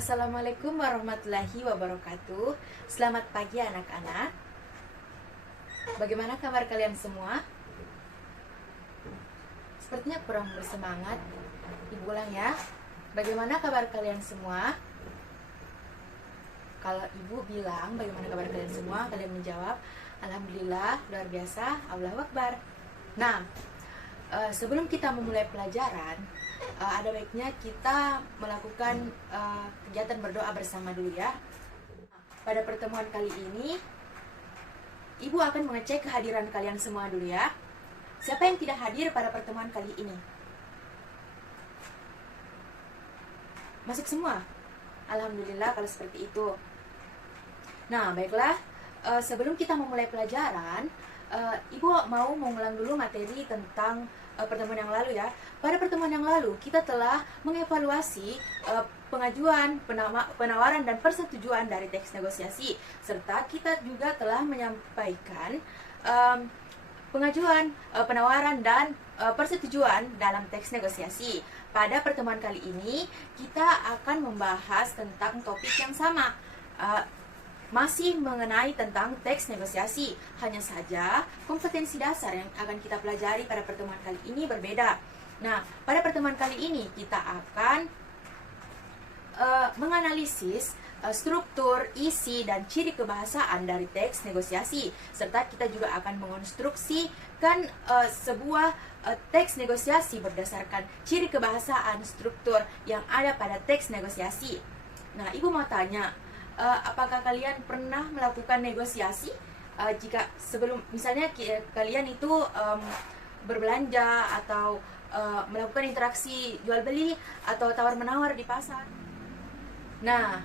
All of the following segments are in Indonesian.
Assalamualaikum warahmatullahi wabarakatuh. Selamat pagi anak-anak. Bagaimana kabar kalian semua? Sepertinya kurang bersemangat. Ibu ulang ya. Bagaimana kabar kalian semua? Kalau ibu bilang bagaimana kabar kalian semua, kalian menjawab alhamdulillah, luar biasa, Allahu Akbar. Nah, sebelum kita memulai pelajaran, ada baiknya kita melakukan kegiatan berdoa bersama dulu ya. Pada pertemuan kali ini, Ibu akan mengecek kehadiran kalian semua dulu ya. Siapa yang tidak hadir pada pertemuan kali ini? Masuk semua? Alhamdulillah kalau seperti itu. Nah, baiklah. Sebelum kita memulai pelajaran, Ibu mau mengulang dulu materi tentang pertemuan yang lalu ya. Pada pertemuan yang lalu kita telah mengevaluasi pengajuan, penawaran dan persetujuan dari teks negosiasi, serta kita juga telah menyampaikan pengajuan, penawaran dan persetujuan dalam teks negosiasi. Pada pertemuan kali ini kita akan membahas tentang topik yang sama, masih mengenai tentang teks negosiasi. Hanya saja kompetensi dasar yang akan kita pelajari pada pertemuan kali ini berbeda. Nah, pada pertemuan kali ini kita akan menganalisis struktur, isi, dan ciri kebahasaan dari teks negosiasi, serta kita juga akan mengonstruksikan sebuah teks negosiasi berdasarkan ciri kebahasaan struktur yang ada pada teks negosiasi. Nah, Ibu mau tanya, apakah kalian pernah melakukan negosiasi? Jika sebelum misalnya kalian itu berbelanja atau melakukan interaksi jual beli atau tawar menawar di pasar. Nah,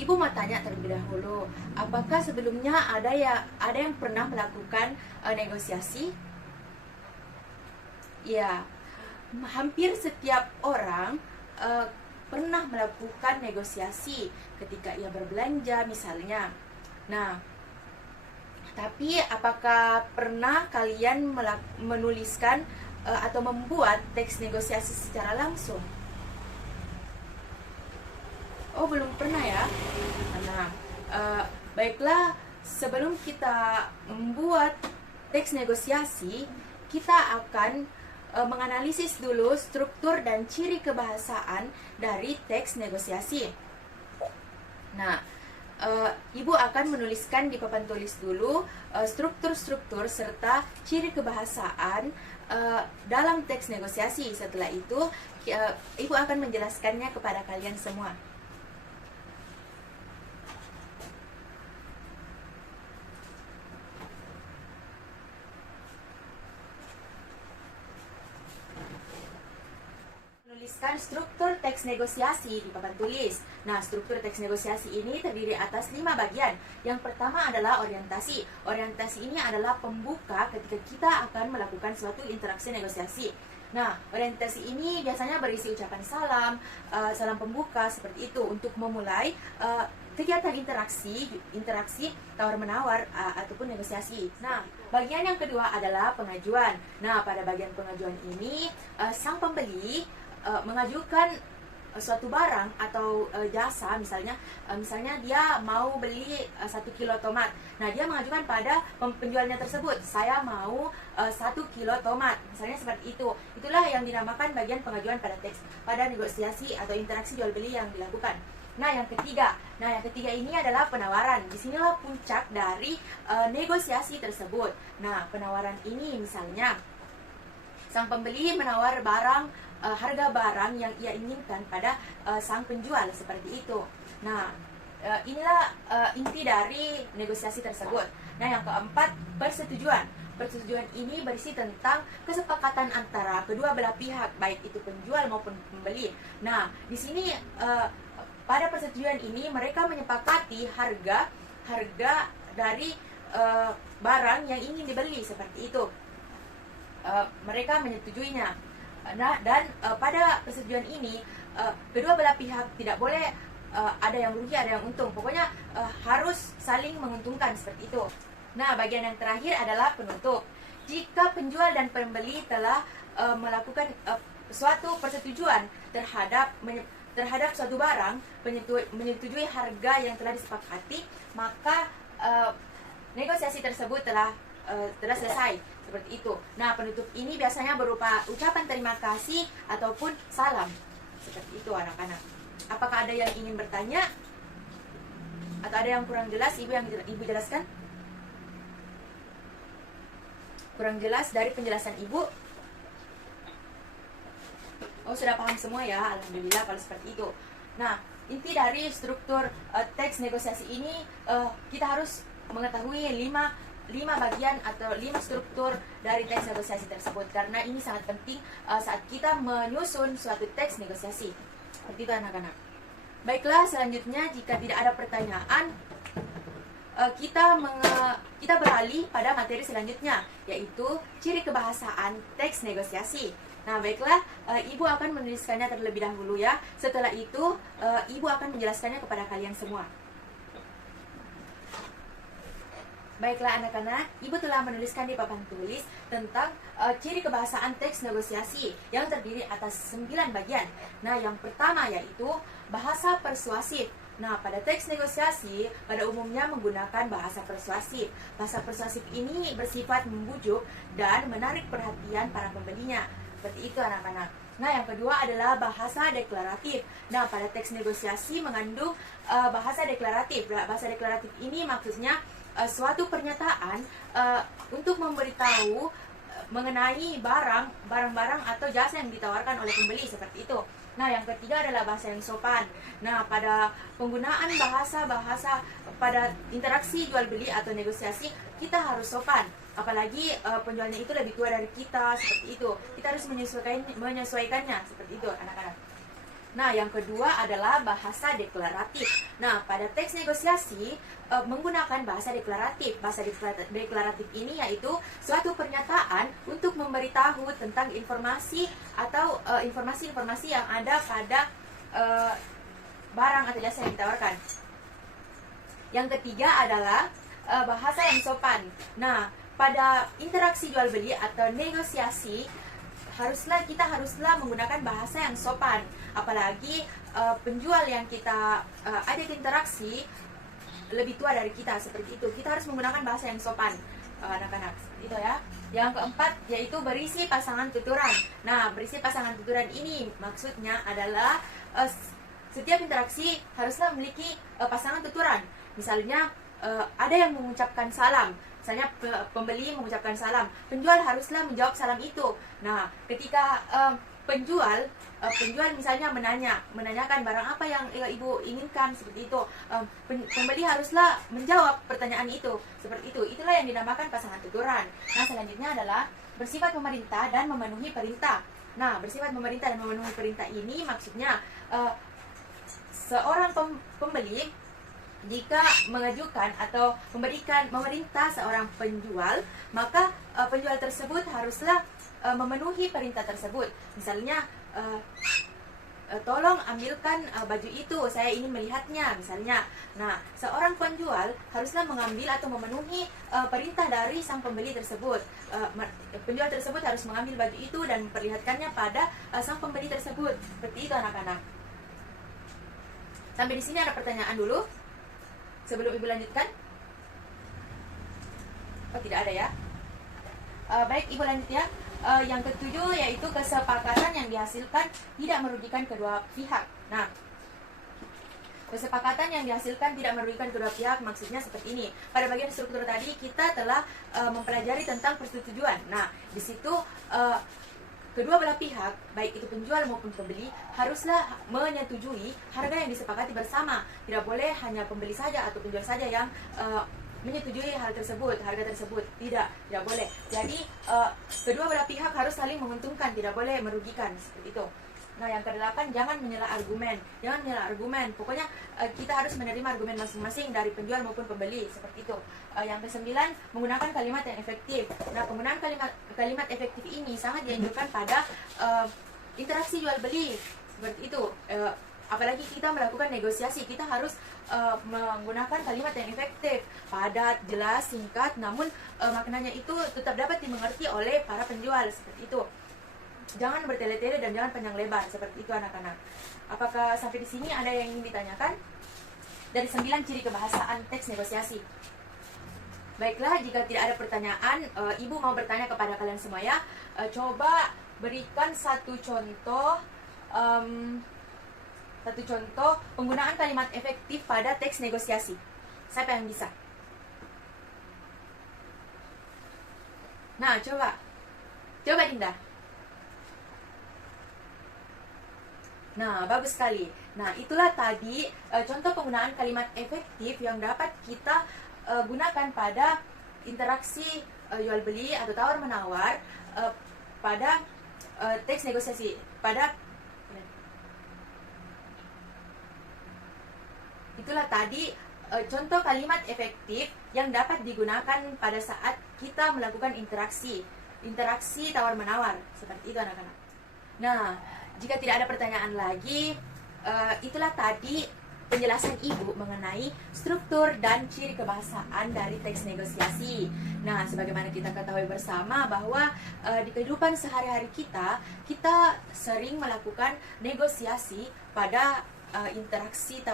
Ibu mau tanya terlebih dahulu, apakah sebelumnya ada yang pernah melakukan negosiasi? Ya, hampir setiap orang pernah melakukan negosiasi ketika ia berbelanja misalnya. Nah, tapi apakah pernah kalian menuliskan atau membuat teks negosiasi secara langsung? Oh, belum pernah ya. Nah, baiklah, sebelum kita membuat teks negosiasi, kita akan menganalisis dulu struktur dan ciri kebahasaan dari teks negosiasi. Nah, Ibu akan menuliskan di papan tulis dulu struktur-struktur serta ciri kebahasaan dalam teks negosiasi. Setelah itu, Ibu akan menjelaskannya kepada kalian semua. Tuliskan struktur teks negosiasi di papan tulis. Nah, struktur teks negosiasi ini terdiri atas 5 bagian. Yang pertama adalah orientasi. Orientasi ini adalah pembuka ketika kita akan melakukan suatu interaksi negosiasi. Nah, orientasi ini biasanya berisi ucapan salam, salam pembuka seperti itu untuk memulai kegiatan interaksi tawar-menawar ataupun negosiasi. Nah, bagian yang kedua adalah pengajuan. Nah, pada bagian pengajuan ini sang pembeli mengajukan suatu barang atau jasa, misalnya dia mau beli 1 kilo tomat. Nah, dia mengajukan pada penjualnya tersebut, saya mau 1 kilo tomat, misalnya seperti itu. Itulah yang dinamakan bagian pengajuan pada teks, pada negosiasi atau interaksi jual beli yang dilakukan. Nah, yang ketiga ini adalah penawaran. Disinilah puncak dari negosiasi tersebut. Nah, penawaran ini misalnya sang pembeli menawar barang, harga barang yang ia inginkan pada sang penjual, seperti itu. Nah, inilah inti dari negosiasi tersebut. Nah, yang keempat, persetujuan. Persetujuan ini berisi tentang kesepakatan antara kedua belah pihak, baik itu penjual maupun pembeli. Nah, di sini pada persetujuan ini mereka menyepakati harga dari barang yang ingin dibeli, seperti itu. Mereka menyetujuinya. Nah, dan pada persetujuan ini kedua belah pihak tidak boleh ada yang rugi, ada yang untung. Pokoknya harus saling menguntungkan, seperti itu. Nah, bagian yang terakhir adalah penutup. Jika penjual dan pembeli telah melakukan suatu persetujuan terhadap terhadap suatu barang menyetujui harga yang telah disepakati, maka negosiasi tersebut telah selesai, seperti itu. Nah, penutup ini biasanya berupa ucapan terima kasih ataupun salam, seperti itu anak-anak. Apakah ada yang ingin bertanya atau ada yang kurang jelas? Ibu jelaskan. Kurang jelas dari penjelasan ibu? Oh, sudah paham semua ya, alhamdulillah kalau seperti itu. Nah, inti dari struktur teks negosiasi ini, kita harus mengetahui 5 bagian atau 5 struktur dari teks negosiasi tersebut, karena ini sangat penting saat kita menyusun suatu teks negosiasi. Seperti itu anak-anak. Baiklah, selanjutnya jika tidak ada pertanyaan, kita beralih pada materi selanjutnya, yaitu ciri kebahasaan teks negosiasi. Nah, baiklah, ibu akan menuliskannya terlebih dahulu ya. Setelah itu, ibu akan menjelaskannya kepada kalian semua. Baiklah anak-anak, ibu telah menuliskan di papan tulis tentang ciri kebahasaan teks negosiasi yang terdiri atas 9 bagian. Nah, yang pertama yaitu bahasa persuasif. Nah, pada teks negosiasi pada umumnya menggunakan bahasa persuasif. Bahasa persuasif ini bersifat membujuk dan menarik perhatian para pembelinya. Seperti itu anak-anak. Nah, yang kedua adalah bahasa deklaratif. Nah, pada teks negosiasi mengandung bahasa deklaratif. Bahasa deklaratif ini maksudnya suatu pernyataan untuk memberitahu mengenai barang-barang atau jasa yang ditawarkan oleh pembeli, seperti itu. Nah, yang ketiga adalah bahasa yang sopan. Nah, pada penggunaan bahasa-bahasa pada interaksi jual beli atau negosiasi, kita harus sopan. Apalagi penjualnya itu lebih tua dari kita, seperti itu. Kita harus menyesuaikannya, seperti itu anak-anak. Nah, yang kedua adalah bahasa deklaratif. Nah, pada teks negosiasi menggunakan bahasa deklaratif. Bahasa deklaratif ini yaitu suatu pernyataan untuk memberitahu tentang informasi atau informasi-informasi yang ada pada barang atau jasa yang ditawarkan. Yang ketiga adalah bahasa yang sopan. Nah, pada interaksi jual beli atau negosiasi kita haruslah menggunakan bahasa yang sopan. Apalagi penjual yang kita ajak interaksi lebih tua dari kita, seperti itu. Kita harus menggunakan bahasa yang sopan, anak-anak, itu ya. Yang keempat yaitu berisi pasangan tuturan. Nah, berisi pasangan tuturan ini maksudnya adalah setiap interaksi haruslah memiliki pasangan tuturan. Misalnya ada yang mengucapkan salam. Misalnya pembeli mengucapkan salam, penjual haruslah menjawab salam itu. Nah, ketika penjual misalnya menanyakan barang apa yang ibu inginkan, seperti itu, pembeli haruslah menjawab pertanyaan itu, seperti itu. Itulah yang dinamakan pasangan tuturan. Nah, selanjutnya adalah bersifat memerintah dan memenuhi perintah. Nah, bersifat memerintah dan memenuhi perintah ini maksudnya seorang pembeli jika mengajukan atau memerintah seorang penjual, maka penjual tersebut haruslah memenuhi perintah tersebut. Misalnya, tolong ambilkan baju itu, saya ingin melihatnya, misalnya. Nah, seorang penjual haruslah mengambil atau memenuhi perintah dari sang pembeli tersebut. Penjual tersebut harus mengambil baju itu dan memperlihatkannya pada sang pembeli tersebut. Seperti itu anak-anak. Sampai di sini ada pertanyaan dulu sebelum ibu lanjutkan? Oh, tidak ada ya. Baik, ibu lanjut ya. Yang ketujuh yaitu kesepakatan yang dihasilkan tidak merugikan kedua pihak. Nah, kesepakatan yang dihasilkan tidak merugikan kedua pihak maksudnya seperti ini. Pada bagian struktur tadi kita telah mempelajari tentang persetujuan. Nah, di situ kedua belah pihak, baik itu penjual maupun pembeli, haruslah menyetujui harga yang disepakati bersama. Tidak boleh hanya pembeli saja atau penjual saja yang menyetujui harga tersebut. Tidak boleh. Jadi kedua belah pihak harus saling menguntungkan, tidak boleh merugikan, seperti itu. Nah, yang ke-8, jangan menyela argumen. Pokoknya kita harus menerima argumen masing-masing dari penjual maupun pembeli, seperti itu. Yang ke-9, menggunakan kalimat yang efektif. Nah, penggunaan kalimat efektif ini sangat dianjurkan pada interaksi jual beli, seperti itu. Apalagi kita melakukan negosiasi, kita harus menggunakan kalimat yang efektif, padat, jelas, singkat, namun maknanya itu tetap dapat dimengerti oleh para penjual, seperti itu. jangan bertele-tele dan jangan panjang lebar, seperti itu anak-anak. Apakah sampai di sini ada yang ingin ditanyakan? Dari 9 ciri kebahasaan teks negosiasi. Baiklah, jika tidak ada pertanyaan, Ibu mau bertanya kepada kalian semua ya. Coba berikan satu contoh penggunaan kalimat efektif pada teks negosiasi. Siapa yang bisa? Nah, coba Dinda. Nah, bagus sekali. Nah, itulah tadi contoh penggunaan kalimat efektif yang dapat kita gunakan pada interaksi jual beli atau tawar menawar pada teks negosiasi. Itulah tadi contoh kalimat efektif yang dapat digunakan pada saat kita melakukan interaksi tawar menawar, seperti itu anak-anak. Nah, jika tidak ada pertanyaan lagi, itulah tadi penjelasan Ibu mengenai struktur dan ciri kebahasaan dari teks negosiasi. Nah, sebagaimana kita ketahui bersama bahwa di kehidupan sehari-hari kita sering melakukan negosiasi pada interaksi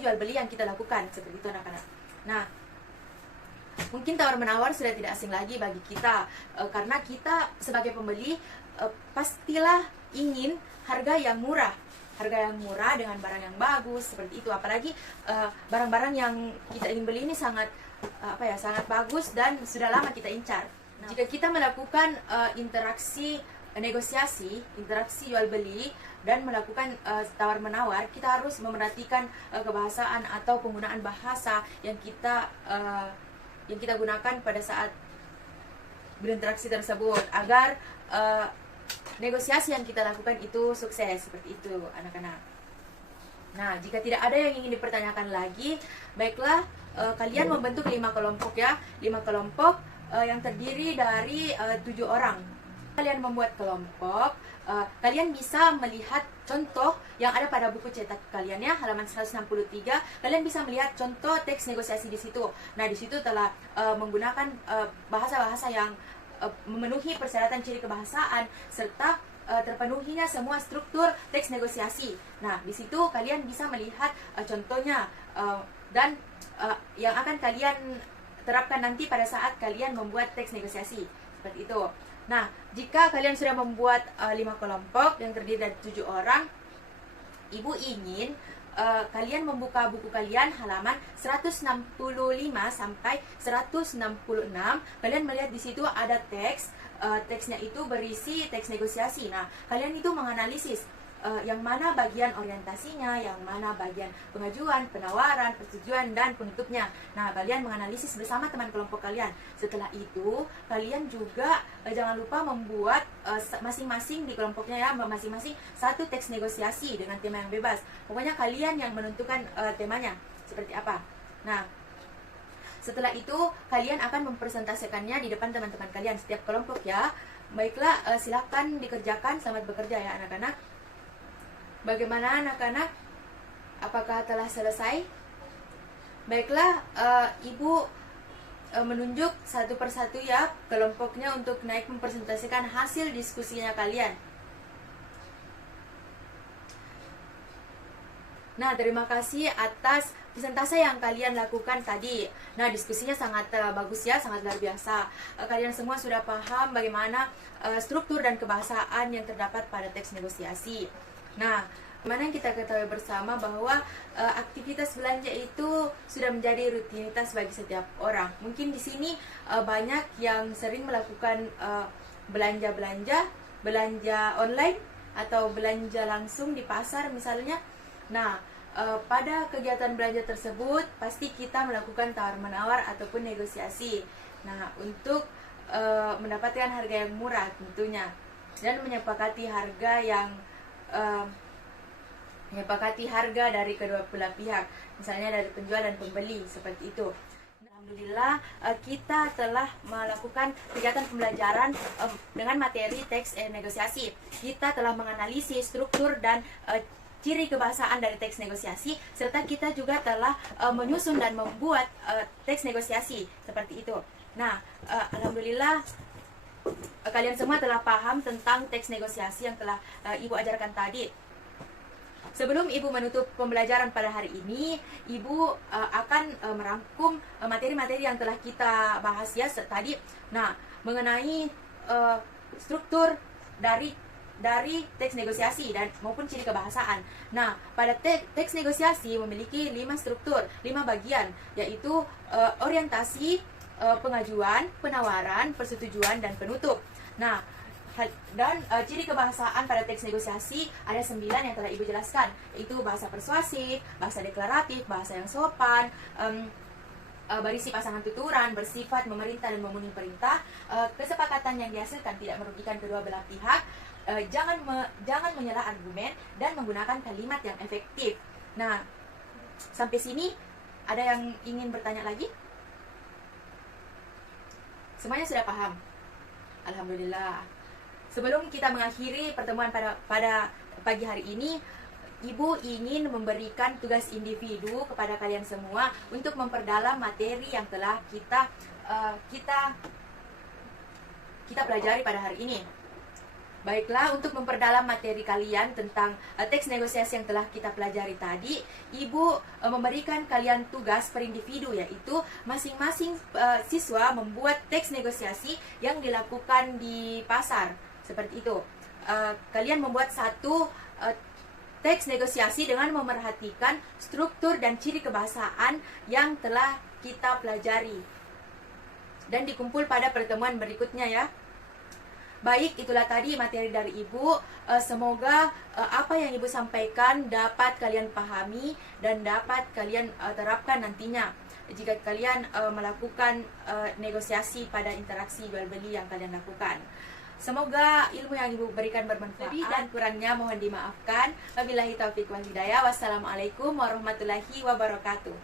jual beli yang kita lakukan, seperti itu anak-anak. Nah, mungkin tawar menawar sudah tidak asing lagi bagi kita, karena kita sebagai pembeli pastilah ingin harga yang murah dengan barang yang bagus, seperti itu. Apalagi barang-barang yang kita ingin beli ini sangat bagus dan sudah lama kita incar. Nah, jika kita melakukan interaksi jual beli dan melakukan tawar menawar, kita harus memerhatikan kebahasaan atau penggunaan bahasa yang kita gunakan pada saat berinteraksi tersebut, agar negosiasi yang kita lakukan itu sukses, seperti itu anak-anak. Nah, jika tidak ada yang ingin dipertanyakan lagi, baiklah, kalian membentuk 5 kelompok ya, 5 kelompok yang terdiri dari 7 orang. Kalian membuat kelompok, kalian bisa melihat contoh yang ada pada buku cetak kalian ya, halaman 163. Kalian bisa melihat contoh teks negosiasi di situ. Nah, di situ telah menggunakan bahasa-bahasa yang memenuhi persyaratan ciri kebahasaan serta terpenuhinya semua struktur teks negosiasi. Nah, di situ kalian bisa melihat contohnya dan yang akan kalian terapkan nanti pada saat kalian membuat teks negosiasi, seperti itu. Nah, jika kalian sudah membuat 5 kelompok yang terdiri dari 7 orang, Ibu ingin kalian membuka buku kalian halaman 165 sampai 166. Kalian melihat di situ ada teksnya itu berisi teks negosiasi. Nah, kalian itu menganalisis yang mana bagian orientasinya, yang mana bagian pengajuan, penawaran, persetujuan, dan penutupnya. Nah, kalian menganalisis bersama teman kelompok kalian. Setelah itu, kalian juga jangan lupa membuat masing-masing di kelompoknya ya, masing-masing satu teks negosiasi dengan tema yang bebas. Pokoknya kalian yang menentukan temanya seperti apa. Nah, setelah itu kalian akan mempresentasikannya di depan teman-teman kalian setiap kelompok ya. Baiklah, silakan dikerjakan. Selamat bekerja ya anak-anak. Bagaimana anak-anak? Apakah telah selesai? Baiklah, Ibu menunjuk satu persatu ya kelompoknya untuk naik mempresentasikan hasil diskusinya kalian. Nah, terima kasih atas presentasi yang kalian lakukan tadi. Nah, diskusinya sangat bagus ya, sangat luar biasa. Kalian semua sudah paham bagaimana struktur dan kebahasaan yang terdapat pada teks negosiasi. Nah, mana yang kita ketahui bersama bahwa aktivitas belanja itu sudah menjadi rutinitas bagi setiap orang. Mungkin di sini banyak yang sering melakukan belanja online atau belanja langsung di pasar misalnya. Nah, pada kegiatan belanja tersebut pasti kita melakukan tawar-menawar ataupun negosiasi. Nah, untuk mendapatkan harga yang murah tentunya dan menyepakati harga dari kedua belah pihak, misalnya dari penjual dan pembeli, seperti itu. Alhamdulillah, kita telah melakukan kegiatan pembelajaran dengan materi teks negosiasi. Kita telah menganalisis struktur dan ciri kebahasaan dari teks negosiasi, serta kita juga telah menyusun dan membuat teks negosiasi, seperti itu. Nah, alhamdulillah kalian semua telah paham tentang teks negosiasi yang telah Ibu ajarkan tadi. Sebelum Ibu menutup pembelajaran pada hari ini, Ibu akan merangkum materi-materi yang telah kita bahas ya tadi. Nah, mengenai struktur dari teks negosiasi dan maupun ciri kebahasaan. Nah, pada teks negosiasi memiliki 5 struktur, 5 bagian, yaitu orientasi, pengajuan, penawaran, persetujuan, dan penutup. Nah, dan ciri kebahasaan pada teks negosiasi ada 9 yang telah Ibu jelaskan, yaitu bahasa persuasif, bahasa deklaratif, bahasa yang sopan, berisi pasangan tuturan, bersifat memerintah dan memenuhi perintah, kesepakatan yang dihasilkan tidak merugikan kedua belah pihak, jangan menyela argumen, dan menggunakan kalimat yang efektif. Nah, sampai sini ada yang ingin bertanya lagi? Semuanya sudah paham? Alhamdulillah. Sebelum kita mengakhiri pertemuan pada pagi hari ini, Ibu ingin memberikan tugas individu kepada kalian semua untuk memperdalam materi yang telah kita pelajari pada hari ini. Baiklah, untuk memperdalam materi kalian tentang teks negosiasi yang telah kita pelajari tadi, Ibu memberikan kalian tugas per individu, yaitu masing-masing siswa membuat teks negosiasi yang dilakukan di pasar. Seperti itu. Kalian membuat satu teks negosiasi dengan memerhatikan struktur dan ciri kebahasaan yang telah kita pelajari. Dan dikumpul pada pertemuan berikutnya ya. Baik, itulah tadi materi dari Ibu. Semoga apa yang Ibu sampaikan dapat kalian pahami dan dapat kalian terapkan nantinya jika kalian melakukan negosiasi pada interaksi jual beli yang kalian lakukan. Semoga ilmu yang Ibu berikan bermanfaat. Lebih dan kurangnya mohon dimaafkan. Wabillahi taufiq wal hidayah. Wassalamualaikum warahmatullahi wabarakatuh.